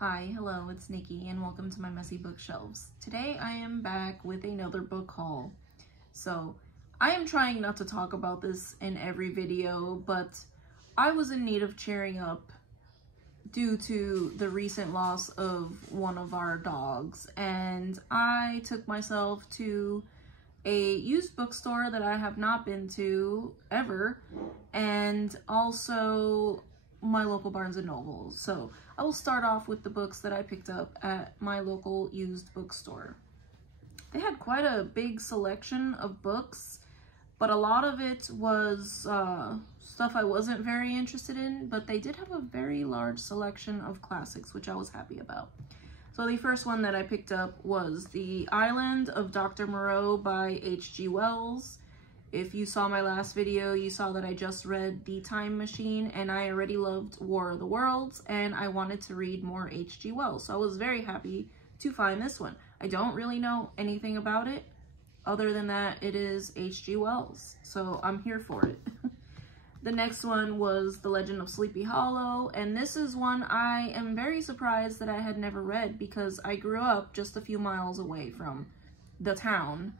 Hi, hello, it's Nikki and welcome to my messy bookshelves. Today I am back with another book haul. So I am trying not to talk about this in every video, but I was in need of cheering up due to the recent loss of one of our dogs, and I took myself to a used bookstore that I have not been to ever, and also my local Barnes & Noble. So I will start off with the books that I picked up at my local used bookstore. They had quite a big selection of books, but a lot of it was stuff I wasn't very interested in, but they did have a very large selection of classics, which I was happy about. So the first one that I picked up was The Island of Dr. Moreau by H.G. Wells. If you saw my last video, you saw that I just read The Time Machine, and I already loved War of the Worlds, and I wanted to read more H.G. Wells. So I was very happy to find this one. I don't really know anything about it, other than that it is H.G. Wells, so I'm here for it. The next one was The Legend of Sleepy Hollow, and this is one I am very surprised that I had never read because I grew up just a few miles away from the town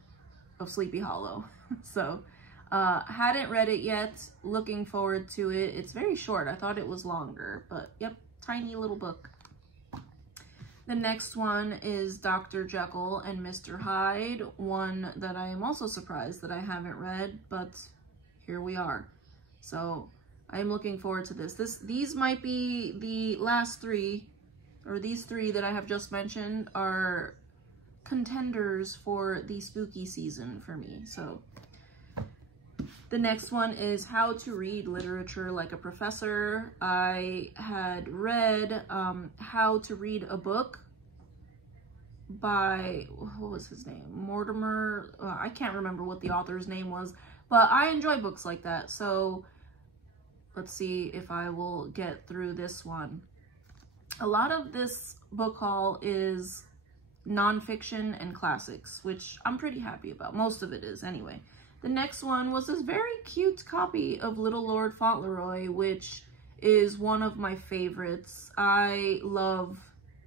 of Sleepy Hollow. So hadn't read it yet, looking forward to it. It's very short. I thought it was longer, but yep, tiny little book. The next one is Dr. Jekyll and Mr. Hyde, one that I am also surprised that I haven't read, but here we are. So I am looking forward to this. These might be the last three, or these three that I have just mentioned are contenders for the spooky season for me. So the next one is How to Read Literature Like a Professor. I had read How to Read a Book by, what was his name? Mortimer. I can't remember what the author's name was, but I enjoy books like that. So let's see if I will get through this one. A lot of this book haul is nonfiction and classics, which I'm pretty happy about. Most of it is anyway. The next one was this very cute copy of Little Lord Fauntleroy, which is one of my favorites. I love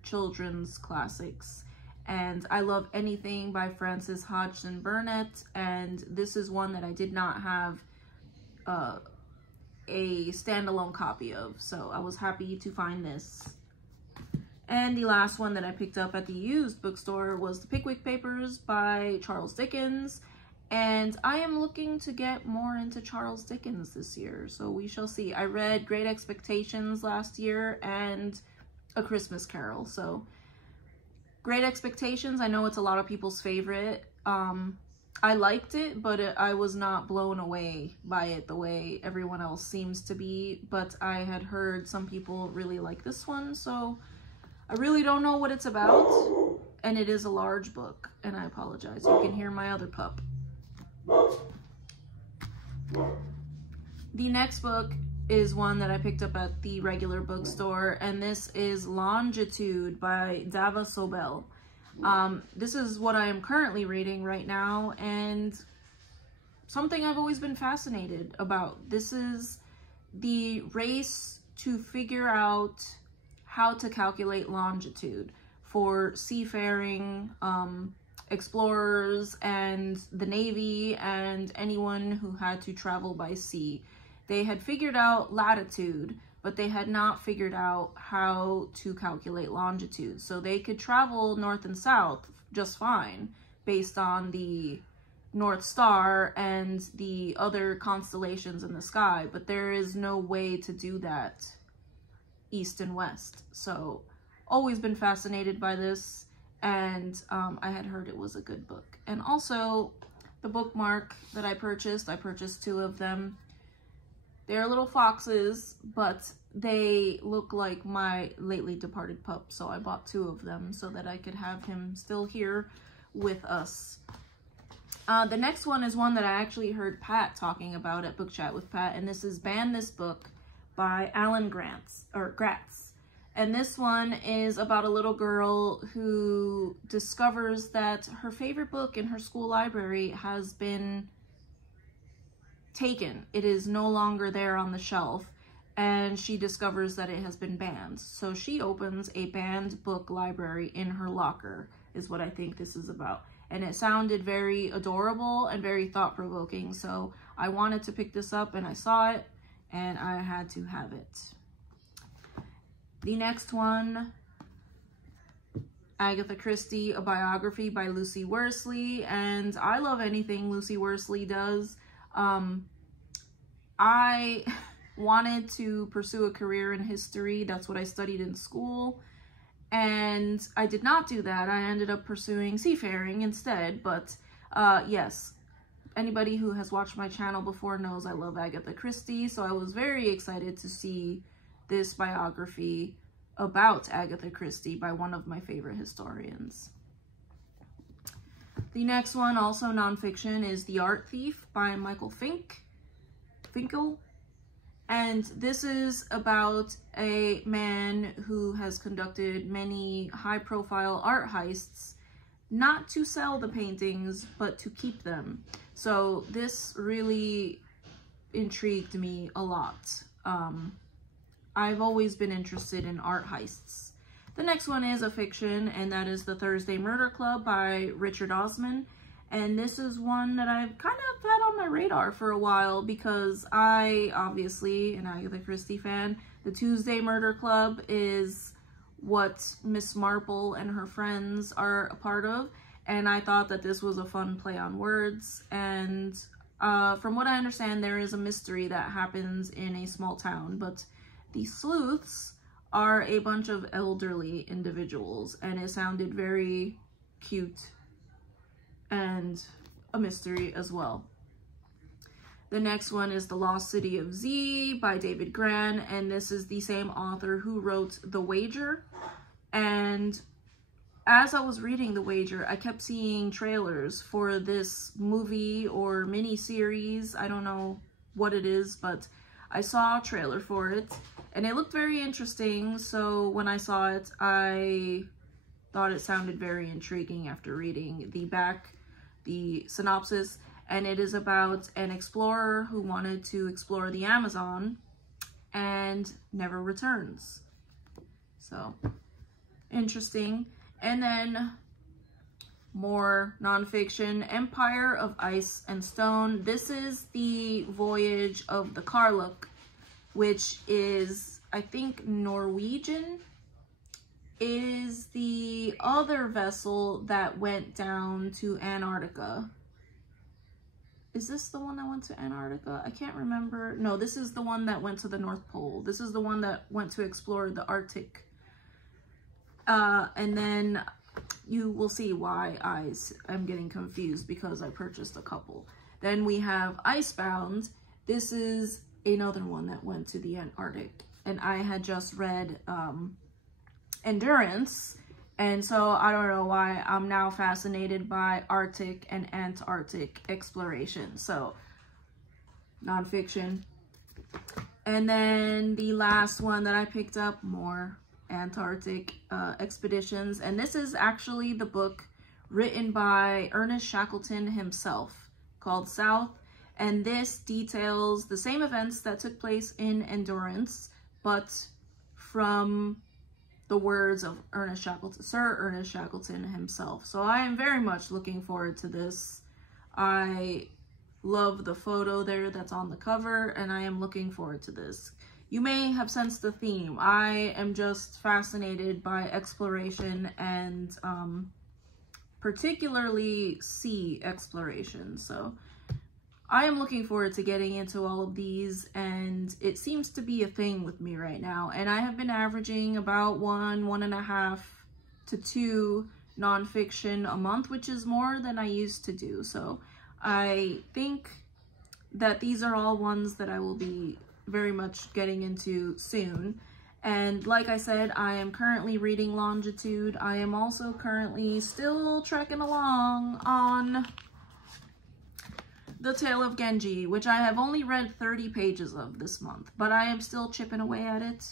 children's classics, and I love anything by Frances Hodgson Burnett, and this is one that I did not have a standalone copy of, so I was happy to find this. And the last one that I picked up at the used bookstore was The Pickwick Papers by Charles Dickens. And I am looking to get more into Charles Dickens this year, so we shall see. I read Great Expectations last year and A Christmas Carol. So Great Expectations, I know it's a lot of people's favorite. I liked it, but I was not blown away by it the way everyone else seems to be. But I had heard some people really like this one, so I really don't know what it's about, and it is a large book, and I apologize. You can hear my other pup. The next book is one that I picked up at the regular bookstore, and this is Longitude by Dava Sobel. This is what I am currently reading right now, and something I've always been fascinated about. This is the race to figure out how to calculate longitude for seafaring explorers and the Navy and anyone who had to travel by sea. They had figured out latitude, but they had not figured out how to calculate longitude. So they could travel north and south just fine based on the North Star and the other constellations in the sky, but there is no way to do that east and west. So always been fascinated by this, and I had heard it was a good book. And also the bookmark that I purchased two of them. They're little foxes, but they look like my lately departed pup, so I bought two of them so that I could have him still here with us. The next one is one that I actually heard Pat talking about at Book Chat with Pat, and this is Ban This Book by Alan Gratz. And this one is about a little girl who discovers that her favorite book in her school library has been taken. It is no longer there on the shelf, and she discovers that it has been banned. So she opens a banned book library in her locker, is what I think this is about. And it sounded very adorable and very thought-provoking. So I wanted to pick this up, and I saw it, and I had to have it. The next one, Agatha Christie, a biography by Lucy Worsley. And I love anything Lucy Worsley does. I wanted to pursue a career in history. That's what I studied in school. And I did not do that. I ended up pursuing seafaring instead. But yes, anybody who has watched my channel before knows I love Agatha Christie. So I was very excited to see this biography about Agatha Christie by one of my favorite historians. The next one, also nonfiction, is The Art Thief by Michael Finkel. And this is about a man who has conducted many high-profile art heists, not to sell the paintings, but to keep them. So this really intrigued me a lot. I've always been interested in art heists. The next one is a fiction, and that is The Thursday Murder Club by Richard Osman. And this is one that I've kind of had on my radar for a while because I, obviously, an Agatha Christie fan. The Tuesday Murder Club is what Miss Marple and her friends are a part of. And I thought that this was a fun play on words. And from what I understand, there is a mystery that happens in a small town. But the sleuths are a bunch of elderly individuals. And it sounded very cute and a mystery as well. The next one is The Lost City of Z by David Grann, and this is the same author who wrote The Wager. And as I was reading The Wager, I kept seeing trailers for this movie or mini-series. I don't know what it is, but I saw a trailer for it, and it looked very interesting. So when I saw it, I thought it sounded very intriguing after reading the synopsis. And it is about an explorer who wanted to explore the Amazon and never returns. So, interesting. And then more nonfiction, Empire of Ice and Stone. This is the voyage of the Karluk, which is, I think, Norwegian. It is the other vessel that went down to Antarctica. Is this the one that went to Antarctica? I can't remember. No, this is the one that went to the North Pole. This is the one that went to explore the Arctic. And then you will see why I'm getting confused because I purchased a couple. Then we have Icebound. This is another one that went to the Antarctic. And I had just read Endurance. And so I don't know why I'm now fascinated by Arctic and Antarctic exploration. So nonfiction. And then the last one that I picked up, more Antarctic expeditions. And this is actually the book written by Ernest Shackleton himself called South. And this details the same events that took place in Endurance, but from the words of Ernest Shackleton, Sir Ernest Shackleton himself. So I am very much looking forward to this. I love the photo there that's on the cover, and I am looking forward to this. You may have sensed the theme. I am just fascinated by exploration and particularly sea exploration. So I am looking forward to getting into all of these, and it seems to be a thing with me right now. And I have been averaging about 1.5 to 2 nonfiction a month, which is more than I used to do. So I think that these are all ones that I will be very much getting into soon. And like I said, I am currently reading Longitude. I am also currently still trekking along on The Tale of Genji, which I have only read 30 pages of this month, but I am still chipping away at it,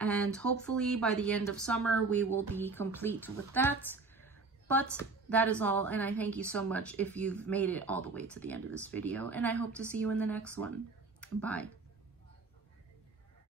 and hopefully by the end of summer we will be complete with that. But that is all, and I thank you so much if you've made it all the way to the end of this video, and I hope to see you in the next one. Bye.